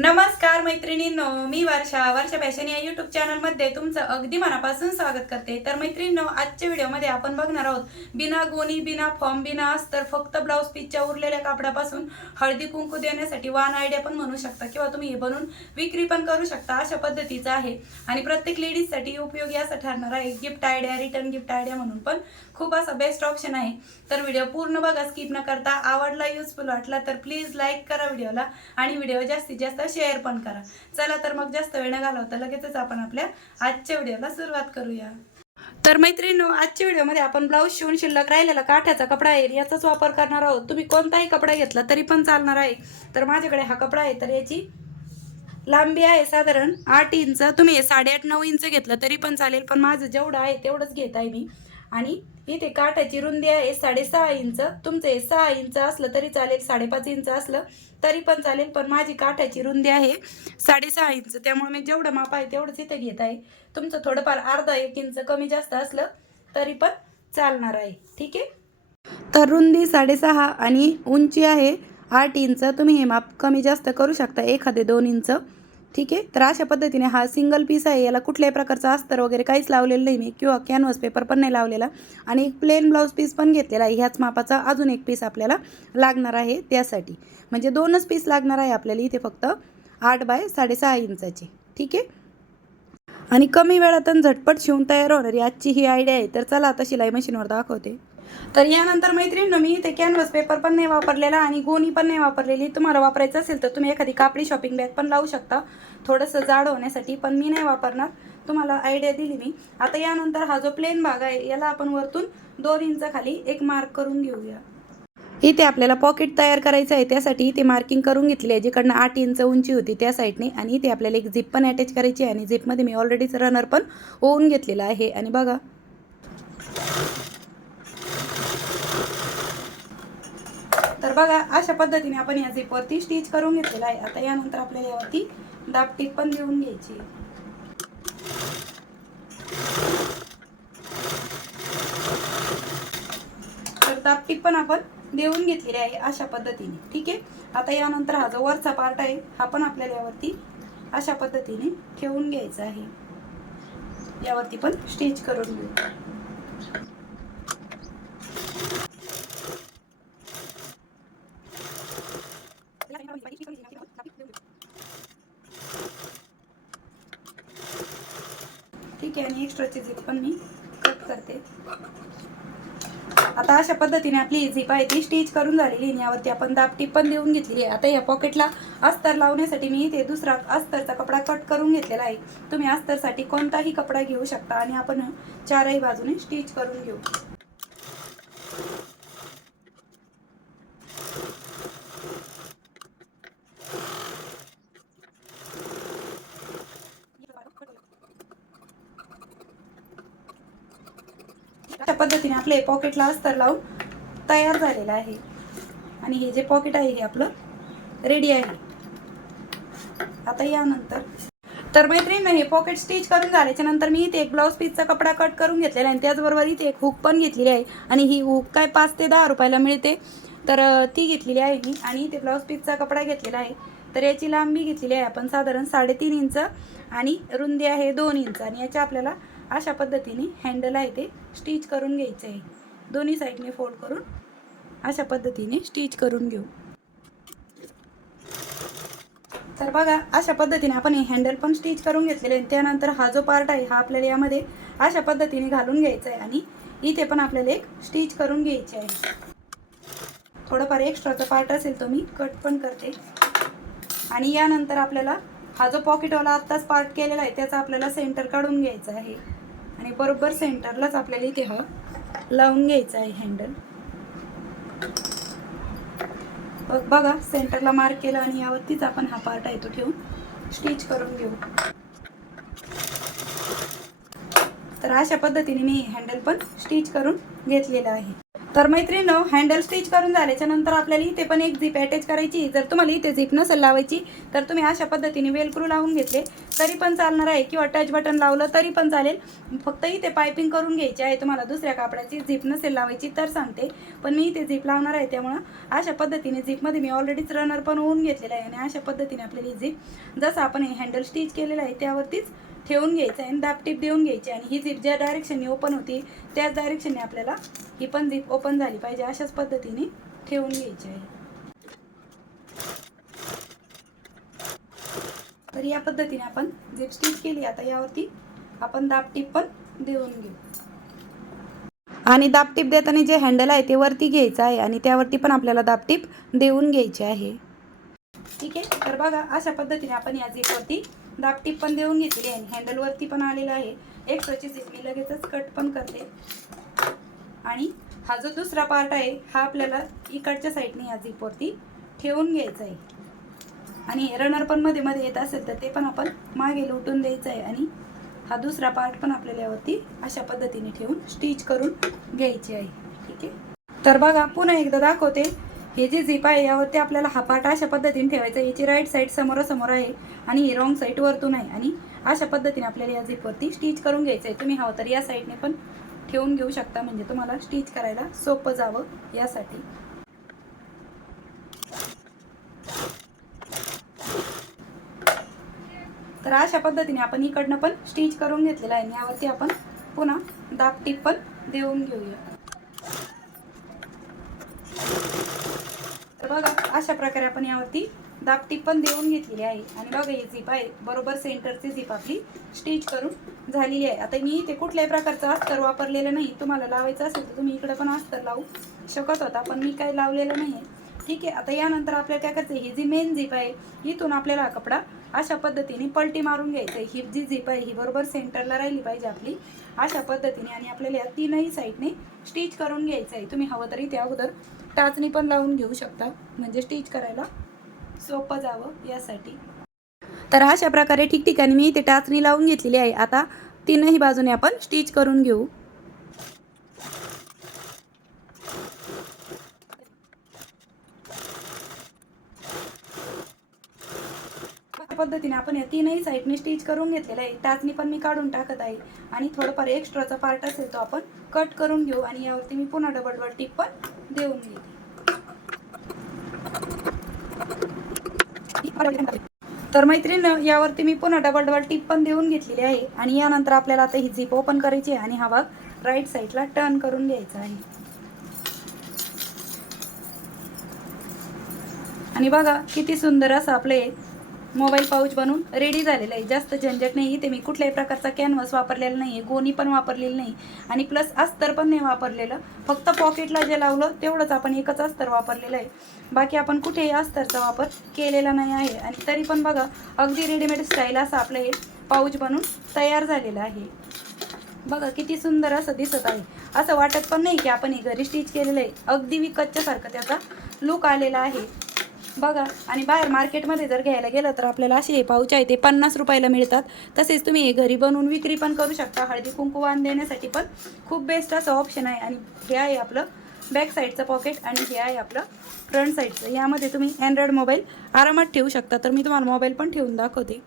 नमस्कार मैत्रिणींनो मी वर्षा. वर्षा फॅशन या युट्यूब चॅनलमध्ये तुमचं अगदी मनापासून स्वागत करते. तर मैत्रिणींनो आजच्या व्हिडिओमध्ये आपण बघणार आहोत बिना गोणी बिना फॉर्म बिना अस्तर फक्त ब्लाऊज पीसच्या उरलेल्या कापडापासून हळदी कुंकू देण्यासाठी वान आयडिया पण म्हणू शकता किंवा तुम्ही हे बनवून विक्री पण करू शकता अशा पद्धतीचं आहे. आणि प्रत्येक लेडीजसाठी उपयोगी असं ठरणार आहे gift idea return gift idea म्हणून पण खूप असा बेस्ट ऑप्शन आहे. तर व्हिडिओ पूर्ण बघा स्किप न करता. आवडला युजफुल वाटला तर प्लीज लाईक करा व्हिडिओला. आणि व्हिडिओ जास्तीत जास्त शेअर पण करा. चला तर मग जास्त वेळ न घालवता लगेचच आपण आपल्या आजच्या व्हिडिओला सुरुवात करूया. तर मैत्रिणी आजच्या व्हिडिओमध्ये आपण ब्लाऊज शिवून शिल्लक राहिलेला काठ्याचा कपडा आहे याचाच वापर करणार आहोत. तुम्ही कोणताही कपडा घेतला तरी पण चालणार आहे. तर माझ्याकडे हा कपडा आहे तर याची लांबी आहे साधारण आठ इंच. तुम्ही साडेआठ नऊ इंच घेतलं तरी पण चालेल पण माझं जेवढं आहे तेवढंच घेत आहे मी. आणि इथे काठाची रुंदी आहे साडेसहा इंच. तुमचं हे सहा इंच असलं तरी चालेल साडेपाच इंच असलं तरी पण चालेल पण माझी काठाची रुंदी आहे साडेसहा इंच. त्यामुळे मी जेवढं माप आहे तेवढंच इथे घेत आहे. तुमचं थोडंफार अर्धा एक इंच कमी जास्त असलं तरी पण चालणार आहे. ठीक आहे? तर रुंदी साडेसहा आणि उंची आहे आठ इंच. तुम्ही हे माप कमी जास्त करू शकता एखादे दोन इंच. ठीक आहे? तर अशा पद्धतीने हा सिंगल पीस आहे. याला कुठल्याही प्रकारचा अस्तर वगैरे काहीच लावलेलं नाही मी. किंवा कॅनव्हस पेपर पण नाही लावलेला. आणि एक प्लेन ब्लाऊज पीस पण घेतलेला आहे. ह्याच मापाचा अजून एक पीस आपल्याला लागणार आहे त्यासाठी. म्हणजे दोनच पीस लागणार आहे आपल्याला इथे फक्त आठ बाय साडेसहा इंचाचे. ठीक आहे? आणि कमी वेळात आणि झटपट शिवून तयार होणारी आजची ही आयडिया आहे. तर चला आता शिलाई मशीनवर दाखवते. तर यानंतर मैत्रिणीनं मी इथे कॅनव्हस पेपर पण नाही वापरलेला आणि गोणी पण नाही वापरलेली. तुम्हाला वापरायचं असेल तर तुम्ही एखादी कापडी शॉपिंग बॅग पण लावू शकता. थोडंसं जाड होण्यासाठी पण मी नाही वापरणार. तुम्हाला आयडिया दिली मी. आता यानंतर हा जो प्लेन भाग आहे याला आपण वरतून दोन इंच खाली एक मार्क करून घेऊया. इथे आपल्याला पॉकेट तयार करायचं आहे. त्यासाठी इथे मार्किंग करून घेतली आहे जिकडनं आठ इंच उंची होती त्या साईडने आणि इथे आपल्याला एक झिप पण अटॅच करायची आहे. आणि झिपमध्ये मी ऑलरेडीच रनर पण ओवून घेतलेला आहे. आणि बघा बघा अशा पद्धतीने आपण या झिपवरती स्टिच करून घेतलेला आहे. आता यानंतर आपल्याला यावरती दापटीप पण देऊन घ्यायची. तर दापटीप पण आपण देऊन घेतलेली आहे अशा पद्धतीने ठीक आहे? आता यानंतर हा जो वरचा पार्ट आहे हा पण आपल्याला यावरती अशा पद्धतीने ठेवून घ्यायचा आहे. यावरती पण स्टिच करून घेऊ ठीक आहे आणि झीप पण मी कट करते. आता अशा पद्धतीने आपली झीप आहे ती स्टिच करून झालेली आणि यावरती आपण दापटी पण देऊन घेतलेली आहे. आता या पॉकेटला अस्तर लावण्यासाठी मी इथे दुसरा अस्तरचा कपडा कट करून घेतलेला आहे. तुम्ही अस्तरसाठी कोणताही कपडा घेऊ शकता आणि आपण चारही बाजूने स्टिच करून घेऊ. अशा पद्धतीने आपले पॉकेटला अस्तर लावून तयार झालेलं आहे. आणि हे जे पॉकेट आहे हे आपलं रेडी आहे. आता यानंतर तर मैत्रिणी हे पॉकेट स्टिच करून झाल्याच्यानंतर मी इथे एक ब्लाऊज पीसचा कपडा कट करून घेतलेला आहे. आणि त्याचबरोबर इथे एक हुक पण घेतलेली आहे. आणि ही हुक काय पाच ते दहा रुपयाला मिळते. तर ती घेतलेली आहे मी. आणि इथे ब्लाऊज पीसचा कपडा घेतलेला आहे. तर याची लांबी घेतलेली आहे आपण साधारण साडेतीन इंच आणि रुंदी आहे दोन इंच. आणि याच्या आपल्याला अशा पद्धतीने हँडल आहे ते स्टिच करून घ्यायचं आहे. दोन्ही साईडने फोल्ड करून अशा पद्धतीने स्टिच करून घेऊ. तर बघा अशा पद्धतीने आपण हे हँडल पण स्टिच करून घेतलेले आहे. त्यानंतर हा जो पार्ट आहे हा आपल्याला यामध्ये अशा पद्धतीने घालून घ्यायचा आहे आणि इथे पण आपल्याला एक स्टिच करून घ्यायचे आहे. थोडंफार एक्स्ट्राचा पार्ट असेल तो मी कट पण करते. आणि यानंतर आपल्याला हा जो पॉकेटवाला आत्ताच पार्ट केलेला आहे त्याचा आपल्याला सेंटर काढून घ्यायचा आहे. आणि बरोबर सेंटरलाच आपल्याला इथे हा लावून घ्यायचा आहे हँडल बघ बघा सेंटरला मार्क केलं आणि यावरतीच आपण हा पार्ट आहे तो ठेवून स्टिच करून घेऊ. तर अशा पद्धतीने मी हँडल पण स्टिच करून घेतलेलं आहे. तर मैत्रिणीनं हँडल स्टिच करून झाल्याच्यानंतर आपल्याला इथे पण एक झीप अटॅच करायची जर तुम्हाला इथे झीप नसेल लावायची तर तुम्ही अशा पद्धतीने वेलक्रू लावून घेतले. तरी पण चालणार आहे किंवा टच बटन लावलं तरी पण चालेल. फक्त इथे पायपिंग करून घ्यायची आहे. तुम्हाला दुसऱ्या कापडाची झीप नसेल लावायची तर सांगते. पण मी इथे झीप लावणार आहे त्यामुळं अशा पद्धतीने झीपमध्ये मी ऑलरेडीच रनर पण होऊन घेतलेला आहे. आणि अशा पद्धतीने आपल्याला ही झीप जसं आपण हे हँडल स्टिच केलेलं आहे त्यावरतीच ठेवून घ्यायचं आहे आणि दापटीप देऊन घ्यायची आणि ही झीप ज्या डायरेक्शनने ओपन होती त्याच डायरेक्शनने आपल्याला ही पण झीप ओपन झाली पाहिजे अशाच पद्धतीने ठेवून घ्यायची आहे. तर या पद्धतीने आपण झीप स्टिच केली. आता यावरती आपण दापटीप पण देऊन घेऊ. आणि दाबटीप देताना जे हँडल आहे ते वरती घ्यायचं आहे आणि त्यावरती पण आपल्याला दाबटीप देऊन घ्यायची आहे. ठीक आहे? तर बघा अशा पद्धतीने आपण या झीपवरती दापटीप पण देऊन घेतलेली आहे. हँडलवरती पण आलेलं आहे. एक झीप मी लगेचच कट पण करते. आणि हा जो दुसरा पार्ट आहे हा आपल्याला इकडच्या साईडने या झिपवरती ठेवून घ्यायचा आहे. आणि रनर पण मध्ये मध्ये येत असेल तर ते पण आपण मागे लोटून द्यायचं आहे. आणि हा दुसरा पार्ट पण आपल्याला यावरती अशा पद्धतीने ठेवून स्टिच करून घ्यायची आहे. ठीक आहे? तर बघा पुन्हा एकदा दाखवते. हे जे झिप आहे यावरती आपल्याला हा अशा पद्धतीने ठेवायचा. आहे याची राईट साईड समोरासमोर आहे आणि ही रॉंग साईड वरतून आहे. आणि अशा पद्धतीने आपल्याला या झिपवरती स्टिच करून घ्यायचं आहे तुम्ही हवं तर या साईडने पण ठेवून घेऊ शकता. म्हणजे तुम्हाला स्टिच करायला सोपं जावं यासाठी. तर अशा पद्धतीने आपण इकडनं पण स्टिच करून घेतलेलं आहे. आणि यावरती आपण पुन्हा दापटीप पण देऊन घेऊया. तर बघा अशा प्रकारे आपण यावरती दापटी पण देऊन घेतलेली आहे. आणि बघा ही झीप आहे. बरोबर सेंटरची झीप आपली स्टिच करून झालेली आहे. आता मी इथे कुठल्याही प्रकारचं अस्तर वापरलेलं नाही. तुम्हाला लावायचं असेल तर तुम्ही इकडे पण अस्तर लावू शकत होता पण मी काही लावलेलं नाही आहे. ठीक आहे आता यानंतर आपल्याला काय करायचं ही जी मेन झीप आहे इथून आपल्याला हा कपडा अशा पद्धतीने पलटी मारून घ्यायचं आहे. ही जी झीप आहे ही बरोबर सेंटरला राहिली पाहिजे आपली. अशा पद्धतीने आणि आपल्याला या तीनही साईडने स्टिच करून घ्यायचं आहे. तुम्ही हवं तरी त्या अगोदर टाचणी पण लावून घेऊ शकता म्हणजे स्टिच करायला सोपं जावं यासाठी. तर अशा प्रकारे ठिकठिकाणी मी इथे टाचणी लावून घेतलेली आहे. आता तीनही बाजूने आपण स्टिच करून घेऊ अशा पद्धतीने आपण या तीनही साईडने स्टिच करून घेतलेलं आहे. टाचणी पण मी काढून टाकत आहे. आणि थोडंफार एक्स्ट्राचा पार्ट असेल तो आपण कट करून घेऊ आणि यावरती मी पुन्हा डबल डबल टिप पण देऊन घेते. तर मैत्रीण यावरती मी पुन्हा डबल डबल टिप पण देऊन घेतलेली आहे. आणि यानंतर आपल्याला आता ही झिप ओपन करायची आहे आणि हा भाग राईट साईडला टर्न करून घ्यायचा आहे. आणि बघा किती सुंदर असं आपले मोबाईल पाऊच बनवून रेडी झालेलं आहे. जास्त झंझट नाही इथे मी कुठल्याही प्रकारचा कॅनव्हास वापरलेला नाही आहे गोणी पण वापरलेली नाही. आणि प्लस अस्तर पण नाही वापरलेलं. फक्त पॉकेटला जे लावलं तेवढंच आपण एकच अस्तर वापरलेलं आहे. बाकी आपण कुठेही अस्तरचा वापर केलेला नाही आहे. आणि तरी पण बघा अगदी रेडीमेड स्टाईल असं आपलं हे पाऊच बनून तयार झालेलं आहे. बघा किती सुंदर असं दिसत आहे. असं वाटत पण नाही की आपण हे घरी स्टिच केलेलं आहे. अगदी विकतच्यासारखं त्याचा लुक आलेला आहे. बघा आणि बाहेर मार्केटमध्ये जर घ्यायला गेलं तर आपल्याला असे हे पाऊच आहे ते पन्नास रुपयाला मिळतात. तसेच तुम्ही हे घरी बनवून विक्री पण करू शकता. हळदी कुंकू वाण देण्यासाठी पण खूप बेस्ट असं ऑप्शन आहे. आणि हे आहे आपलं बॅक साईडचं पॉकेट आणि हे आहे आपलं फ्रंट साईडचं यामध्ये तुम्ही अँड्रॉइड मोबाईल आरामात ठेवू शकता. तर मी तुम्हाला मोबाईल पण ठेवून दाखवते.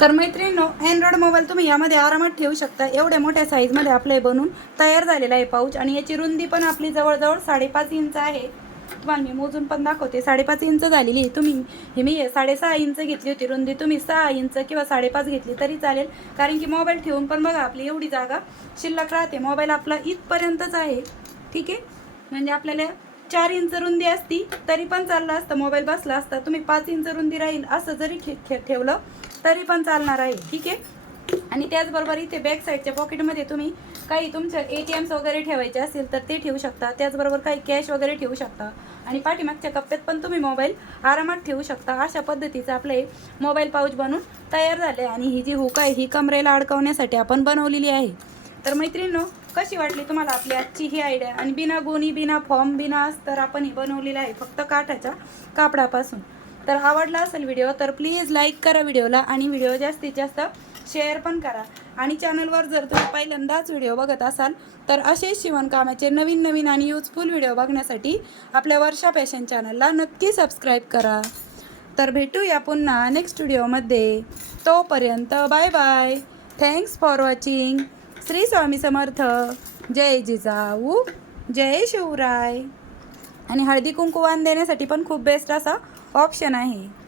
तर मैत्रिणींनो अँड्रॉइड मोबाईल तुम्ही यामध्ये आरामात ठेवू शकता. एवढ्या मोठ्या साईजमध्ये आपलं हे बनवून तयार झालेलं आहे पाऊच. आणि याची रुंदी पण आपली जवळजवळ साडेपाच इंच आहे. तुम्हाला मी मोजून पण दाखवते. साडेपाच इंच झालेली आहे. तुम्ही हे मी साडेसहा इंच घेतली होती रुंदी. तुम्ही सहा इंच किंवा साडेपाच घेतली तरी चालेल. कारण की मोबाईल ठेवून पण बघा आपली एवढी जागा शिल्लक राहते. मोबाईल आपला इथपर्यंतच आहे. ठीक आहे? म्हणजे आपल्याला चार इंच रुंदी असती तरी पण चाललं असतं. मोबाईल बसला असता तुम्ही पाच इंच रुंदी राहील असं जरी ठेवलं तरी पण चालणार आहे. ठीक आहे? आणि त्याचबरोबर इथे बॅक साईडच्या पॉकेटमध्ये तुम्ही काही तुमच्या ए टी एम्स वगैरे ठेवायचे असेल तर ते ठेवू शकता. त्याचबरोबर काही कॅश वगैरे ठेवू शकता. आणि पाठीमागच्या कप्प्यात पण तुम्ही मोबाईल आरामात ठेवू शकता. अशा पद्धतीचं आपलं हे मोबाईल पाऊच बनून तयार झाले आणि ही जी हुक आहे ही कमरेला अडकवण्यासाठी आपण बनवलेली आहे. तर मैत्रिणींनो कशी वाटली तुम्हाला आपली आजची ही आयडिया आणि बिना गोणी बिना फॉर्म बिना तर आपण ही बनवलेलं आहे फक्त काठाच्या कापडापासून. तर आवडला असेल व्हिडिओ तर प्लीज लाईक करा व्हिडिओला आणि व्हिडिओ जास्तीत जास्त शेअर पण करा. आणि चॅनलवर जर तुम्ही पहिल्यांदाच व्हिडिओ बघत असाल तर असेच शिवणकामाचे नवीन नवीन आणि यूजफुल व्हिडिओ बघण्यासाठी आपल्या वर्षा फॅशन चॅनलला नक्की सबस्क्राईब करा. तर भेटूया पुन्हा नेक्स्ट व्हिडिओमध्ये. तोपर्यंत bye bye thanks for watching Shri Swami Samarth. जय जिजाऊ. जय शिवराय. आणि हळदी कुंकू वाण देण्यासाठी पण खूप बेस्ट असा ऑप्शन आहे.